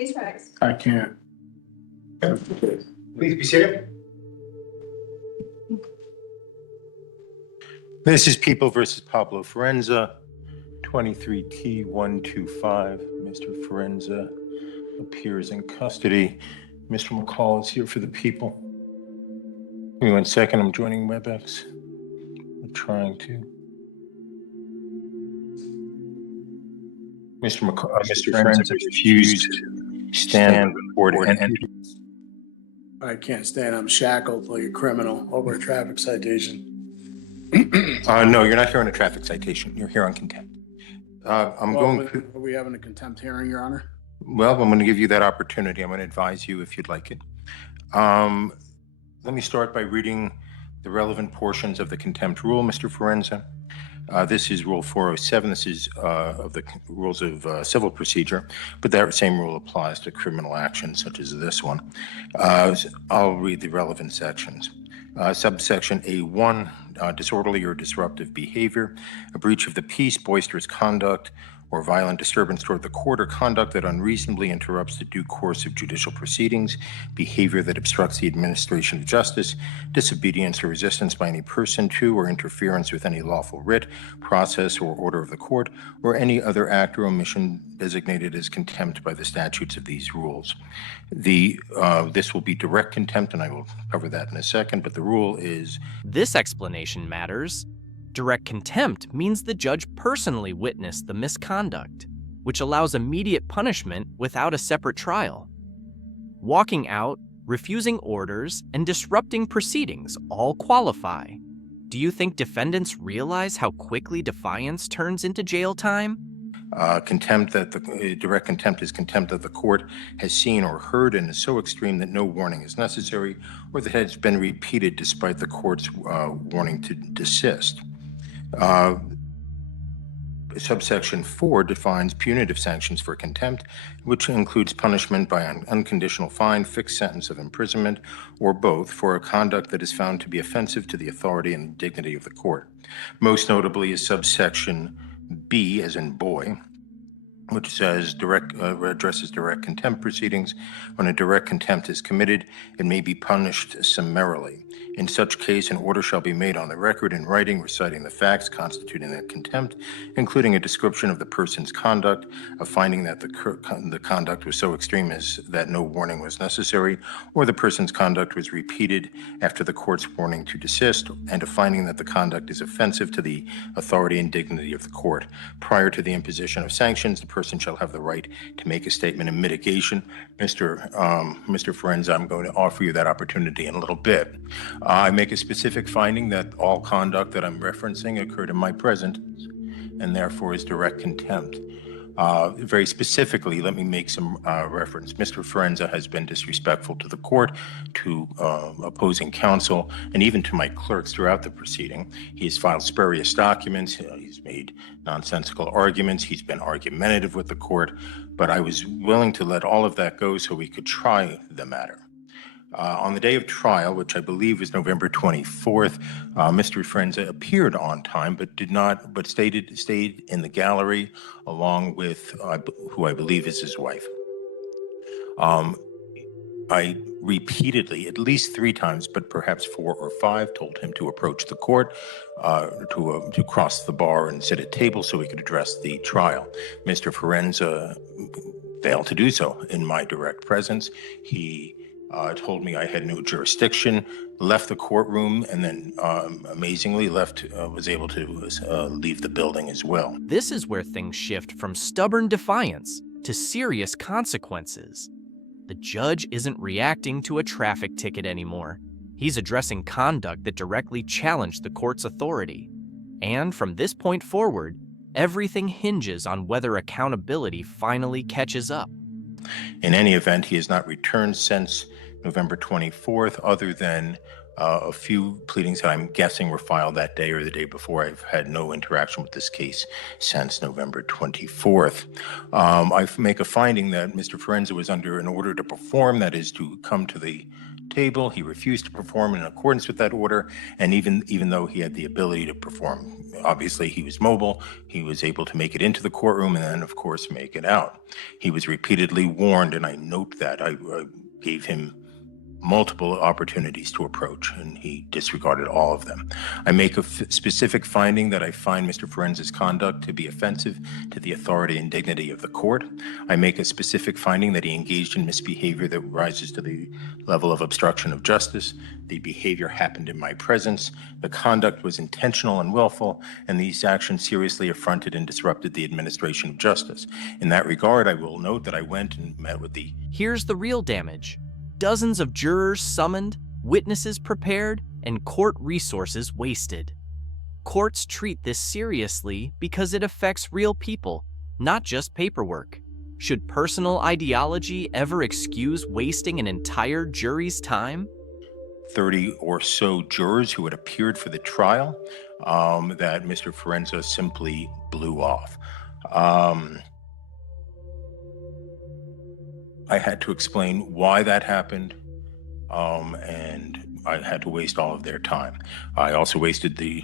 Please rise. I can't. Please be seated. This is People versus Pablo Forenza, 23T125. Mr. Forenza appears in custody. Mr. McCall is here for the people. Give me 1 second, I'm joining WebEx. I'm trying to. Mr. Forenza refused to stand before the entry. I can't stand. I'm shackled like a criminal over a traffic citation. No, you're not here on a traffic citation. You're here on contempt. Are we having a contempt hearing, Your Honor? Well, I'm going to give you that opportunity. I'm going to advise you if you'd like it. Let me start by reading the relevant portions of the contempt rule, Mr. Forenza. This is Rule 407. This is of the rules of civil procedure, but that same rule applies to criminal actions such as this one. I'll read the relevant sections. Subsection A1, disorderly or disruptive behavior, a breach of the peace, boisterous conduct, or violent disturbance toward the court, or conduct that unreasonably interrupts the due course of judicial proceedings, behavior that obstructs the administration of justice, disobedience or resistance by any person to or interference with any lawful writ, process, or order of the court, or any other act or omission designated as contempt by the statutes of these rules. This will be direct contempt, and I will cover that in a second, but the rule is... This explanation matters. Direct contempt means the judge personally witnessed the misconduct, which allows immediate punishment without a separate trial. Walking out, refusing orders, and disrupting proceedings all qualify. Do you think defendants realize how quickly defiance turns into jail time? Direct contempt is contempt that the court has seen or heard and is so extreme that no warning is necessary, or that has been repeated despite the court's warning to desist. Subsection 4 defines punitive sanctions for contempt, which includes punishment by an unconditional fine, fixed sentence of imprisonment, or both, for a conduct that is found to be offensive to the authority and dignity of the court. Most notably is subsection B, as in boy, which says addresses direct contempt proceedings. When a direct contempt is committed, it may be punished summarily. In such case, an order shall be made on the record in writing reciting the facts constituting a contempt, including a description of the person's conduct, a finding that the conduct was so extreme as that no warning was necessary, or the person's conduct was repeated after the court's warning to desist, and a finding that the conduct is offensive to the authority and dignity of the court. Prior to the imposition of sanctions, the person shall have the right to make a statement of mitigation. Mr. Forenza, I'm going to offer you that opportunity in a little bit. I make a specific finding that all conduct that I'm referencing occurred in my presence and therefore is direct contempt. Very specifically, let me make some reference. Mr. Forenza has been disrespectful to the court, to opposing counsel, and even to my clerks throughout the proceeding. He has filed spurious documents. He's made nonsensical arguments. He's been argumentative with the court, but I was willing to let all of that go so we could try the matter. On the day of trial, which I believe was November 24th, Mr. Forenza appeared on time, but stayed in the gallery along with who I believe is his wife. I repeatedly, at least 3 times, but perhaps 4 or 5, told him to approach the court, to cross the bar and sit at table so we could address the trial. Mr. Forenza failed to do so in my direct presence. He told me I had no jurisdiction, left the courtroom, and then amazingly was able to leave the building as well. This is where things shift from stubborn defiance to serious consequences. The judge isn't reacting to a traffic ticket anymore. He's addressing conduct that directly challenged the court's authority. And from this point forward, everything hinges on whether accountability finally catches up. In any event, he has not returned since November 24th, other than A few pleadings that I'm guessing were filed that day or the day before. I've had no interaction with this case since November 24th. I make a finding that Mr. Forenza was under an order to perform, that is to come to the table. He refused to perform in accordance with that order, and even though he had the ability to perform, obviously he was mobile, he was able to make it into the courtroom and then, of course, make it out. He was repeatedly warned, and I note that. I gave him multiple opportunities to approach, and he disregarded all of them. I make a specific finding that I find Mr. Forenza's conduct to be offensive to the authority and dignity of the court. I make a specific finding that he engaged in misbehavior that rises to the level of obstruction of justice. The behavior happened in my presence. The conduct was intentional and willful, and these actions seriously affronted and disrupted the administration of justice. In that regard, I will note that I went and met with the... Here's the real damage. Dozens of jurors summoned, witnesses prepared, and court resources wasted. Courts treat this seriously because it affects real people, not just paperwork. Should personal ideology ever excuse wasting an entire jury's time? 30 or so jurors who had appeared for the trial that Mr. Forenza simply blew off. I had to explain why that happened, and I had to waste all of their time. I also wasted the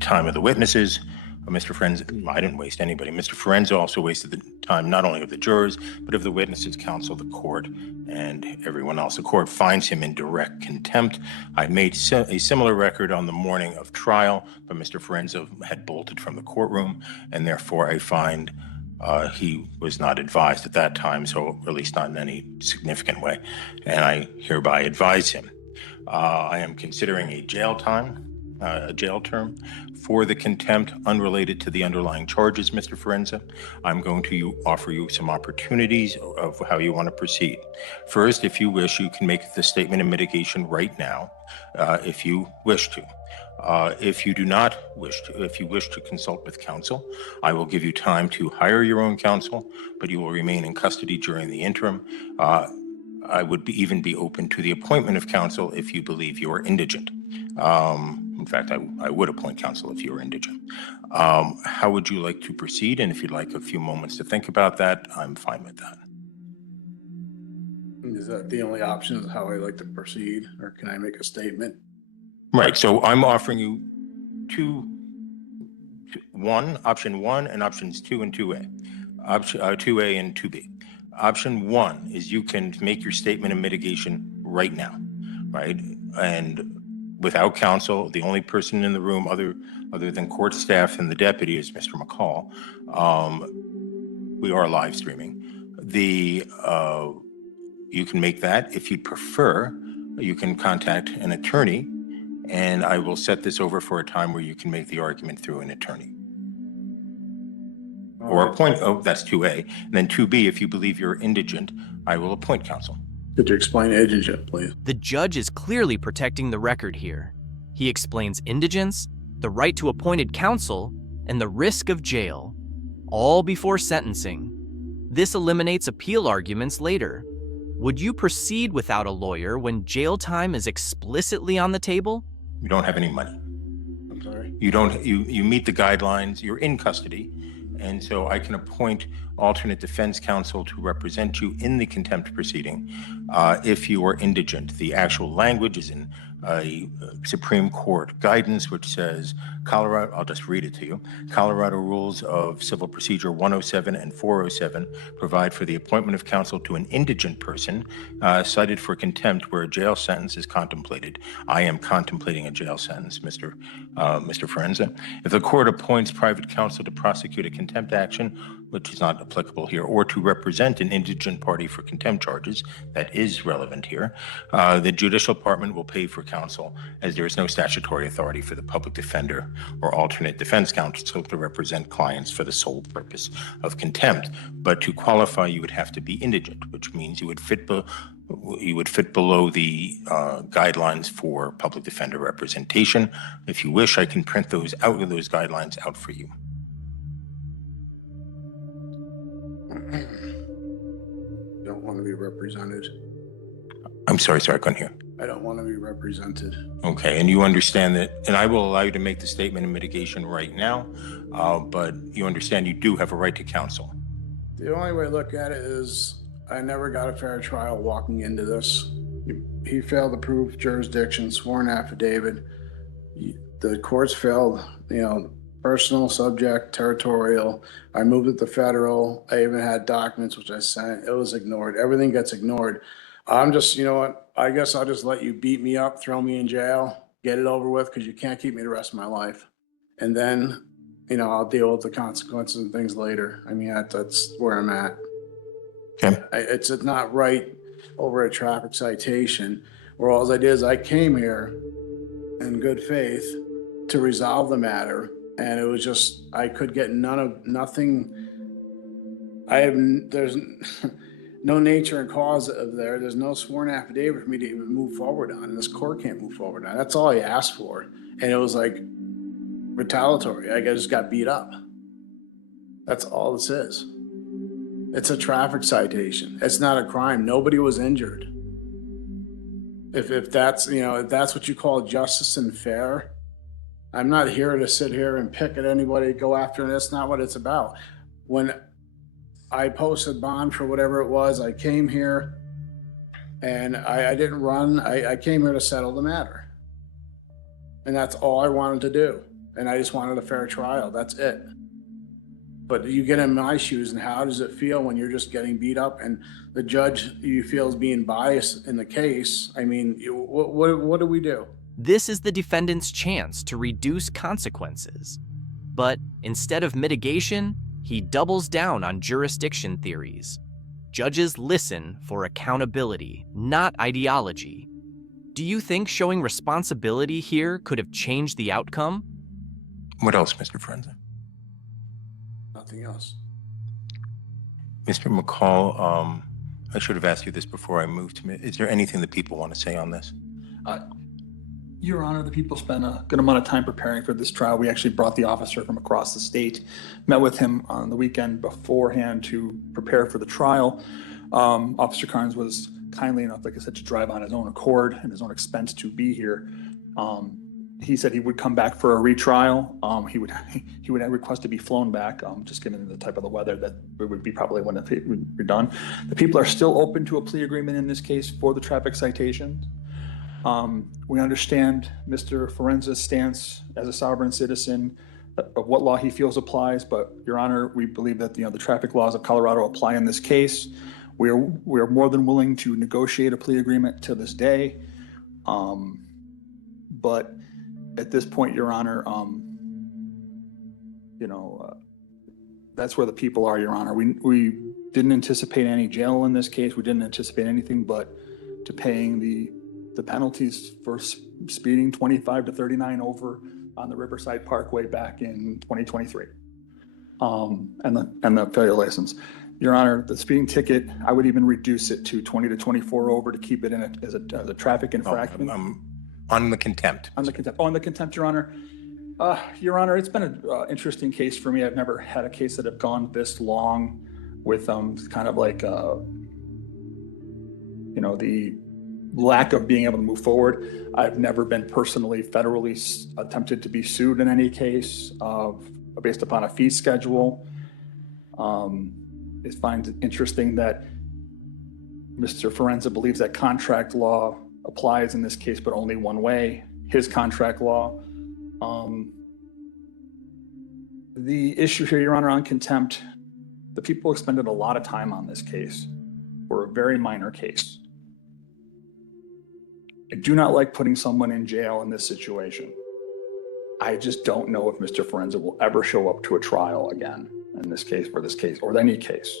time of the witnesses. Mr. Forenza, I didn't waste anybody. Mr. Forenza also wasted the time not only of the jurors, but of the witnesses, counsel, the court, and everyone else. The court finds him in direct contempt. I made a similar record on the morning of trial, but Mr. Forenza had bolted from the courtroom, and therefore I find he was not advised at that time, so at least not in any significant way, and I hereby advise him. I am considering a jail term for the contempt unrelated to the underlying charges, Mr. Forenza. I'm going to offer you some opportunities of how you want to proceed. First, if you wish, you can make the statement of mitigation right now, if you wish to. If you do not wish to, if you wish to consult with counsel, I will give you time to hire your own counsel, but you will remain in custody during the interim. I would even be open to the appointment of counsel if you believe you are indigent. In fact, I would appoint counsel if you were indigent. How would you like to proceed? And if you'd like a few moments to think about that, I'm fine with that. Is that the only option is how I like to proceed, or can I make a statement? Right, so I'm offering you option one and options 2 and 2A. Option 2A and 2B. Option 1 is you can make your statement of mitigation right now, right? And without counsel, the only person in the room other than court staff and the deputy is Mr. McCall. We are live streaming. You can make that. If you'd prefer, you can contact an attorney, and I will set this over for a time where you can make the argument through an attorney. Or appoint, that's 2A. And then 2B, if you believe you're indigent, I will appoint counsel. Could you explain indigent, please? The judge is clearly protecting the record here. He explains indigence, the right to appointed counsel, and the risk of jail, all before sentencing. This eliminates appeal arguments later. Would you proceed without a lawyer when jail time is explicitly on the table? You don't have any money. I'm sorry. You meet the guidelines, you're in custody, and so I can appoint alternate defense counsel to represent you in the contempt proceeding if you are indigent. The actual language is in a Supreme Court guidance which says, Colorado, I'll just read it to you. Colorado Rules of Civil Procedure 107 and 407 provide for the appointment of counsel to an indigent person cited for contempt where a jail sentence is contemplated. I am contemplating a jail sentence, Mr. Forenza. If the court appoints private counsel to prosecute a contempt action, which is not applicable here, or to represent an indigent party for contempt charges, that is relevant here, the judicial department will pay for counsel, as there is no statutory authority for the public defender or alternate defense counsel to represent clients for the sole purpose of contempt. But to qualify, you would have to be indigent, which means you would fit below the guidelines for public defender representation. If you wish, I can print those guidelines out for you. Don't want to be represented. I'm sorry, I couldn't hear. I don't want to be represented. Okay, and you understand that, and I will allow you to make the statement in mitigation right now, but you understand you do have a right to counsel. The only way to look at it is I never got a fair trial walking into this. He failed to prove jurisdiction, sworn affidavit. The courts failed, personal, subject, territorial. I moved it to federal. I even had documents which I sent. It was ignored. Everything gets ignored. I'm just, you know what? I guess I'll just let you beat me up, throw me in jail, get it over with, because you can't keep me the rest of my life. And then, I'll deal with the consequences and things later. I mean, that's where I'm at. Okay. It's not right over a traffic citation where all I did is I came here in good faith to resolve the matter. And it was just, I could get nothing. There's no nature and cause of there. There's no sworn affidavit for me to even move forward on. And this court can't move forward on. That's all I asked for. And it was like retaliatory. I just got beat up. That's all this is. It's a traffic citation. It's not a crime. Nobody was injured. If that's, if that's what you call justice and fair, I'm not here to sit here and pick at anybody, go after, and that's not what it's about. When I posted bond for whatever it was, I came here and I didn't run. I came here to settle the matter. And that's all I wanted to do. And I just wanted a fair trial. That's it. But you get in my shoes, and how does it feel when you're just getting beat up and the judge you feel is being biased in the case? I mean, what do we do? This is the defendant's chance to reduce consequences. But instead of mitigation, he doubles down on jurisdiction theories. Judges listen for accountability, not ideology. Do you think showing responsibility here could have changed the outcome? What else, Mr. Forenza? Nothing else. Mr. McCall, I should have asked you this before I moved to is there anything that people want to say on this? Your Honor, the people spent a good amount of time preparing for this trial. We actually brought the officer from across the state, met with him on the weekend beforehand to prepare for the trial. Officer Carnes was kindly enough, like I said, to drive on his own accord and his own expense to be here. He said he would come back for a retrial. He would request to be flown back, just given the type of the weather that it would be probably when it would be done. The people are still open to a plea agreement in this case for the traffic citations. We understand Mr. Forenza's stance as a sovereign citizen of what law he feels applies, but Your Honor, we believe that the traffic laws of Colorado apply in this case. We are more than willing to negotiate a plea agreement to this day, but at this point, Your Honor, that's where the people are, Your Honor. We didn't anticipate any jail in this case. We didn't anticipate anything but to paying the penalties for speeding 25 to 39 over on the Riverside Parkway back in 2023, and the failure license. Your Honor, the speeding ticket, I would even reduce it to 20 to 24 over to keep it in as a traffic infraction. On the contempt. On the contempt, Your Honor. Your Honor, it's been an interesting case for me. I've never had a case that have gone this long with kind of like the lack of being able to move forward. I've never been personally federally attempted to be sued in any case based upon a fee schedule. It finds it interesting that Mr. Forenza believes that contract law applies in this case, but only one way, his contract law. The issue here, Your Honor, on contempt, the people expended a lot of time on this case for a very minor case. I do not like putting someone in jail in this situation. I just don't know if Mr. Forenza will ever show up to a trial again in this case, or any case.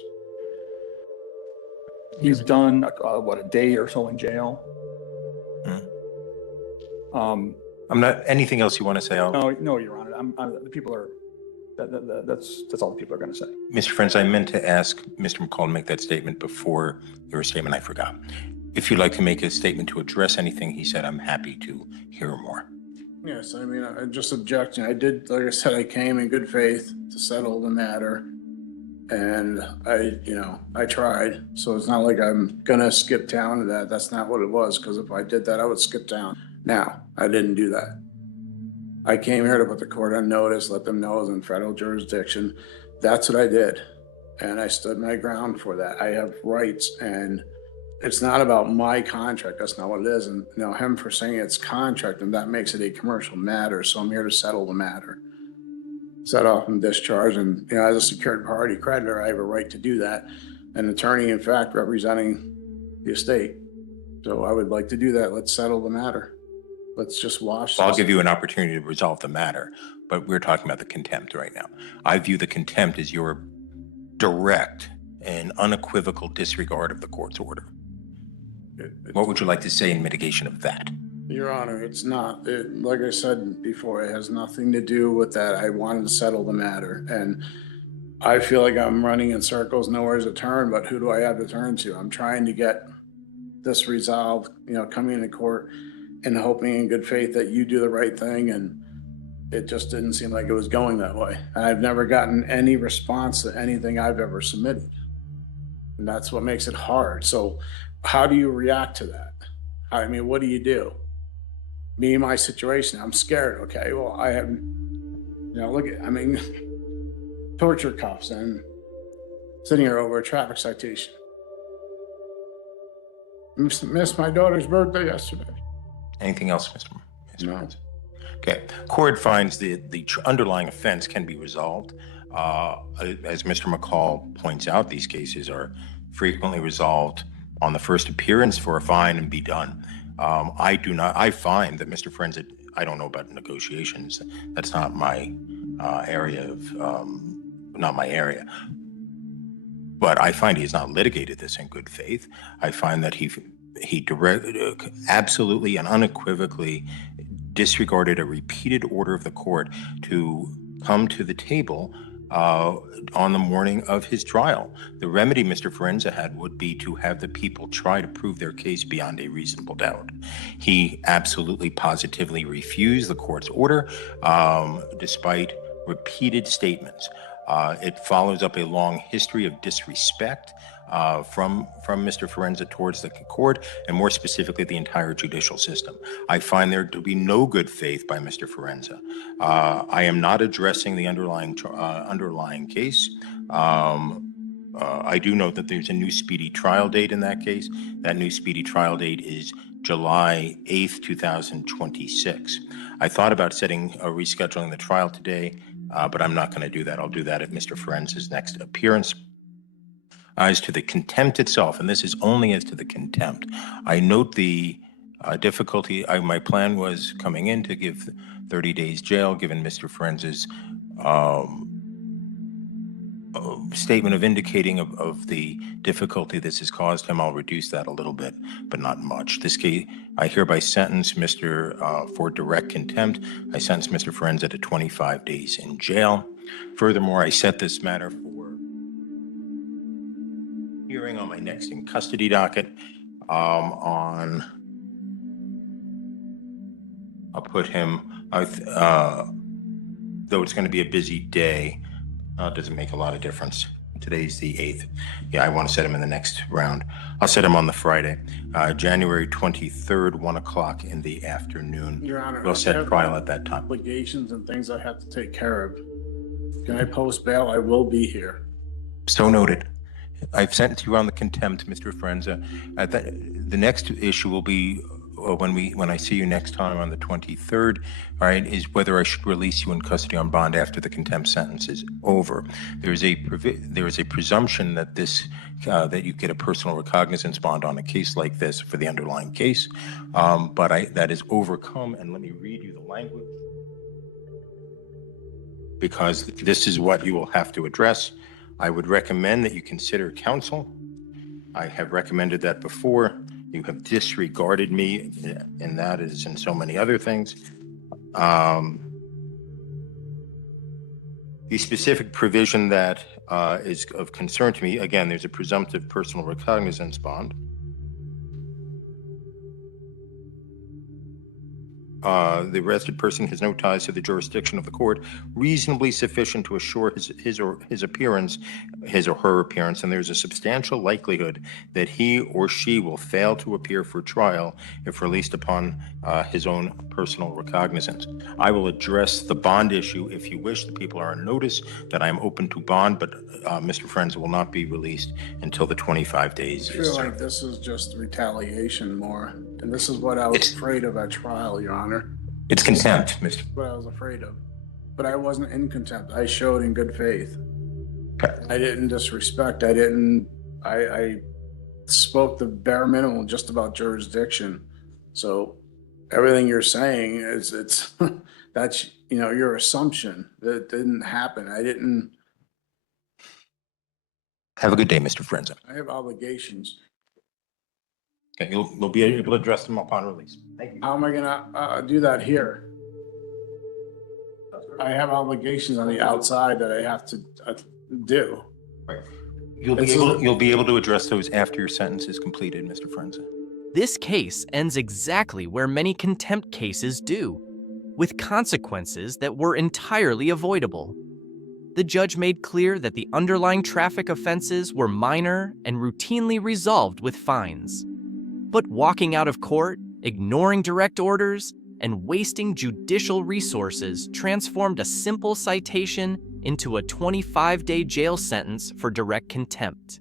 He's done, a day or so in jail. I'm not, anything else you want to say? No, Your Honor, the people are, that's all the people are going to say. Mr. Forenza, I meant to ask Mr. McCall to make that statement before your statement. I forgot. If you'd like to make a statement to address anything he said, I'm happy to hear more. Yes, I mean, I just object. I did, like I said, I came in good faith to settle the matter. And I tried. So it's not like I'm gonna skip town to that. That's not what it was, because if I did that, I would skip town. Now, I didn't do that. I came here to put the court on notice, let them know it was in federal jurisdiction. That's what I did. And I stood my ground for that. I have rights, and it's not about my contract. That's not what it is. And him for saying it's contract, and that makes it a commercial matter. So I'm here to settle the matter. Set off and discharge. And as a secured party creditor, I have a right to do that. An attorney, in fact, representing the estate. So I would like to do that. Let's settle the matter. Let's just wash. I'll give you an opportunity to resolve the matter, but we're talking about the contempt right now. I view the contempt as your direct and unequivocal disregard of the court's order. What would you like to say in mitigation of that? Your Honor, it's not. Like I said before, it has nothing to do with that. I wanted to settle the matter, and I feel like I'm running in circles, nowhere to turn, but who do I have to turn to? I'm trying to get this resolved, coming into court and hoping in good faith that you do the right thing, and it just didn't seem like it was going that way. I've never gotten any response to anything I've ever submitted, and that's what makes it hard. So how do you react to that? I mean, what do you do? Me, my situation, I'm scared. Okay, well, I have, torture cuffs and sitting here over a traffic citation. Missed my daughter's birthday yesterday. Anything else, Mr. No. Prince? Okay. Court finds the underlying offense can be resolved. As Mr. McCall points out, these cases are frequently resolved on the first appearance for a fine and be done. I find that Mr. Forenza, I don't know about negotiations. That's not my area. But I find he has not litigated this in good faith. I find that he absolutely and unequivocally disregarded a repeated order of the court to come to the table on the morning of his trial. The remedy Mr. Forenza had would be to have the people try to prove their case beyond a reasonable doubt. He absolutely positively refused the court's order, despite repeated statements. It follows up a long history of disrespect from Mr. Forenza towards the court, and more specifically, the entire judicial system. I find there to be no good faith by Mr. Forenza. I am not addressing the underlying case. I do note that there's a new speedy trial date in that case. That new speedy trial date is July 8th, 2026. I thought about rescheduling the trial today, but I'm not going to do that. I'll do that at Mr. Forenza's next appearance. As to the contempt itself, and this is only as to the contempt, I note the difficulty. My plan was coming in to give 30 days jail, given Mr. Forenza's statement of indicating of the difficulty this has caused him. I'll reduce that a little bit, but not much. This case, I hereby sentence for direct contempt. I sentence Mr. Forenza to 25 days in jail. Furthermore, I set this matter for hearing on my next in custody docket I'll put him, though it's going to be a busy day, it doesn't make a lot of difference. Today's the 8th. Yeah, I want to set him in the next round. I'll set him on the Friday, January 23rd, 1 o'clock in the afternoon. Your Honor, we'll set trial at that time. Obligations and things I have to take care of. Can I post bail? I will be here. So noted. I've sentenced you on the contempt, Mr. Forenza. The next issue will be when I see you next time on the 23rd, all right, is whether I should release you in custody on bond after the contempt sentence is over. There is a presumption that that you get a personal recognizance bond on a case like this for the underlying case, but that is overcome. And let me read you the language, because this is what you will have to address. I would recommend that you consider counsel. I have recommended that before. You have disregarded me, and that is in so many other things. The specific provision that is of concern to me, again, there's a presumptive personal recognizance bond. the arrested person has no ties to the jurisdiction of the court, reasonably sufficient to assure his or her appearance, and there's a substantial likelihood that he or she will fail to appear for trial if released upon his own personal recognizance. I will address the bond issue if you wish. The people are on notice that I am open to bond, but Mr. Frenza will not be released until the 25 days I is feel like served. this is just retaliation more, and this is what I was afraid of at trial, Your Honor. It's contempt, Mr. What I was afraid of. But I wasn't in contempt. I showed in good faith. I didn't disrespect. I spoke the bare minimum just about jurisdiction. So everything you're saying is, that's, your assumption that it didn't happen. Have a good day, Mr. Frenza. I have obligations. Okay, you'll be able to address them upon release. Thank you. How am I gonna do that here? I have obligations on the outside that I have to do. Right. You'll be able to address those after your sentence is completed, Mr. Frenza. This case ends exactly where many contempt cases do, with consequences that were entirely avoidable. The judge made clear that the underlying traffic offenses were minor and routinely resolved with fines. But walking out of court, ignoring direct orders, and wasting judicial resources transformed a simple citation into a 25-day jail sentence for direct contempt.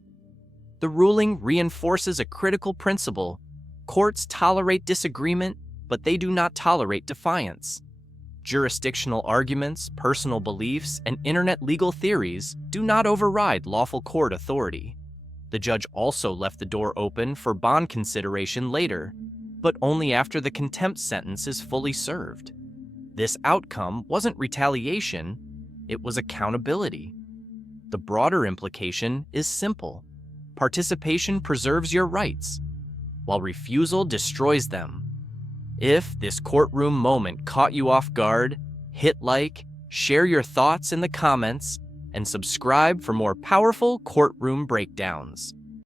The ruling reinforces a critical principle: courts tolerate disagreement, but they do not tolerate defiance. Jurisdictional arguments, personal beliefs, and internet legal theories do not override lawful court authority. The judge also left the door open for bond consideration later, but only after the contempt sentence is fully served. This outcome wasn't retaliation, it was accountability. The broader implication is simple: participation preserves your rights, while refusal destroys them. If this courtroom moment caught you off guard, hit like, share your thoughts in the comments, and subscribe for more powerful courtroom breakdowns.